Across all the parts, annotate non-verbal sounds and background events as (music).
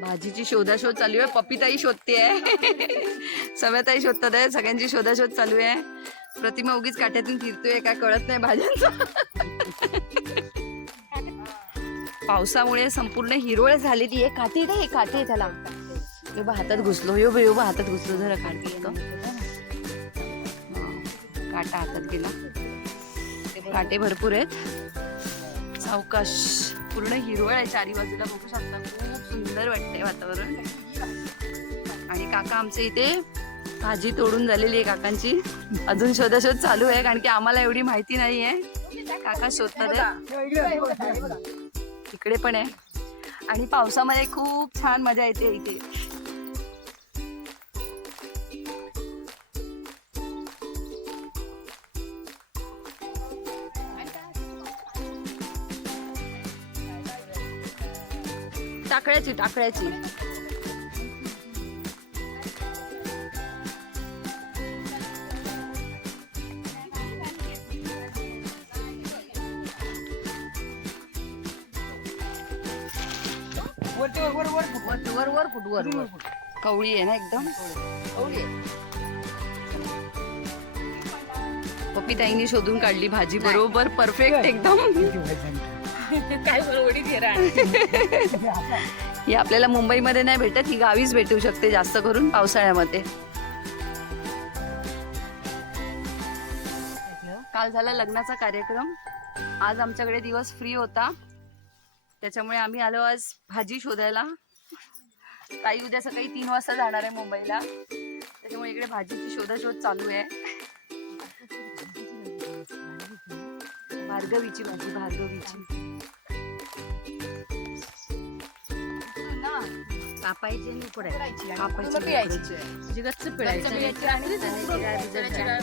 भाजीची शोधाशोध चालू आहे. पपिताई शोधते आहे (laughs) सव्याताई शोधतात आहे. सगळ्यांची शोधाशोध चालू आहे. प्रतिमा उगीच काट्यातून फिरतोय काय कळत नाही भाज्यांचं. (laughs) पावसामुळे संपूर्ण हिरवळ झालेली आहे. काठी नाही हे? काठी आहे त्याला. यो हातात घुसलो. यो बा यो हातात घुसलो. जरा काठी येतो काटा हातात गेला. काटे भरपूर आहेत. सावकाश. पूर्ण हिरवळ आहे चारी बाजूला बघू शकता. खूप सुंदर वाटतंय वातावरण. आणि काका आमच्या इथे भाजी तोडून झालेली आहे काकांची. अजून शोधाशोध चालू आहे कारण की आम्हाला एवढी माहिती नाही आहे काका शोधतात. इकडे पण आहे. आणि पावसामध्ये खूप छान मजा येते इथे. टाकळ्याची टाकळ्याची. वर वर वर फुट. वर वर कवळी आहे ना एकदम? कवळी आहे. पपिताईने शोधून काढली भाजी बरोबर परफेक्ट एकदम. काय बरोबरी घेरा. ही आपल्याला मुंबईमध्ये नाही भेटत ही गावीच भेटू शकते जास्त करून पावसाळ्यामध्ये. काल झाला लग्नाचा कार्यक्रम. आज आमच्याकडे दिवस फ्री होता. त्याच्यामुळे आम्ही आलो आज भाजी शोधायला. ताई उद्या सकाळी तीन वाजता जाणार आहे मुंबईला. त्याच्यामुळे इकडे भाजीची शोधाशोध चालू आहे. भार्गवीची भाजी भार्गवीची. कापायची आणि उकडायची. कापायची आणि उकडायची. म्हणजे गच्च पिळायची. हे खायला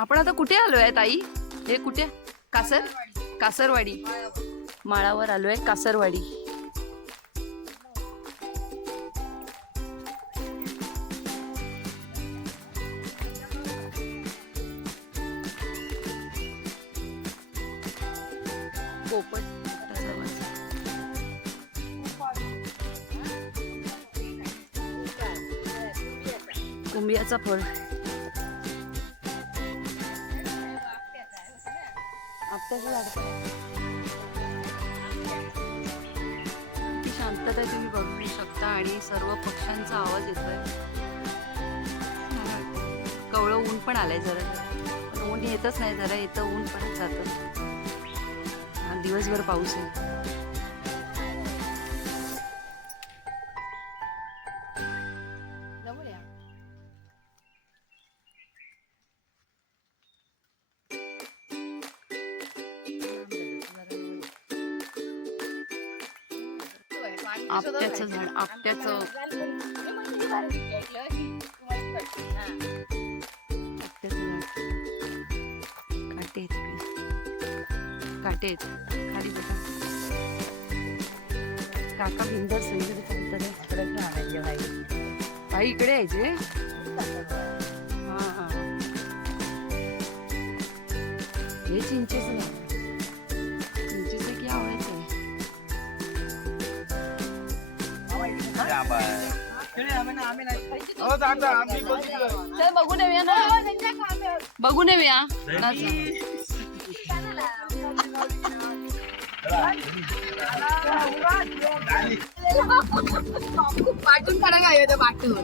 आपण आता कुठे आलोय ताई? हे कुठे? कासर? कासरवाडी. माळावर आलोय कासरवाडी. पोपट कुंबियाचा फळ. आपट्याचं शांतता तुम्ही बघू शकता आणि सर्व पक्ष्यांचा आवाज येतोय. कवळं ऊन पण आलंय जरा. ऊन येतच नाही जरा येतं ऊन परत जातं. दिवसभर पाऊस आहे. आपट्याचं झाड आपट्याचं झाड. काटे आहेत इकडे. काटे आहेत. खाली बघा. काका सईकडे चालतात काही इकडे यायचे हा हा. हे चिंचेचं झाड. चल बघून येऊया ना. पाठून काढा काय होतं पाठून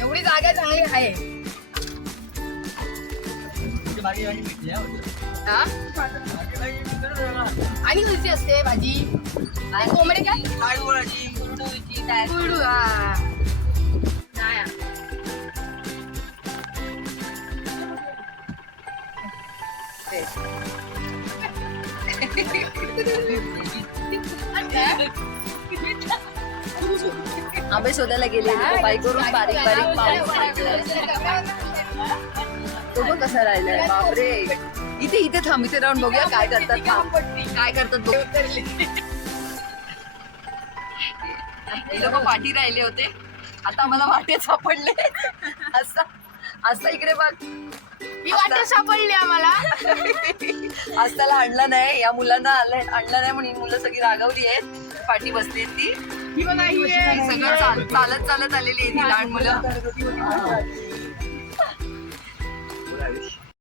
एवढी जागा चांगली आहे? आणि कशी असते भाजी. कोंबडी काय? कुरडू हा. नाही हा. आंबे शोधायला गेले बाईकवरून बारीक बारीक पाऊस. तो पण कसा राहिलाय. बापरे. इथे इथे थांब इथे राहून बघूया काय करतात थांब. काय करतात बघ हे लोक पाठी राहिले होते. आता मला वाटे सापडले. असं असं इकडे बघ. मी वाटत सापडली आम्हाला. आज त्याला आणलं नाही. या मुलांना आणलं आणलं नाही म्हणून ही मुलं सगळी रागवली आहेत. पाठी बसली आहेत ती. ही बघा ही आहे. सगळं चाल- चालत चालत आलेली आहे ती लहान मुलं.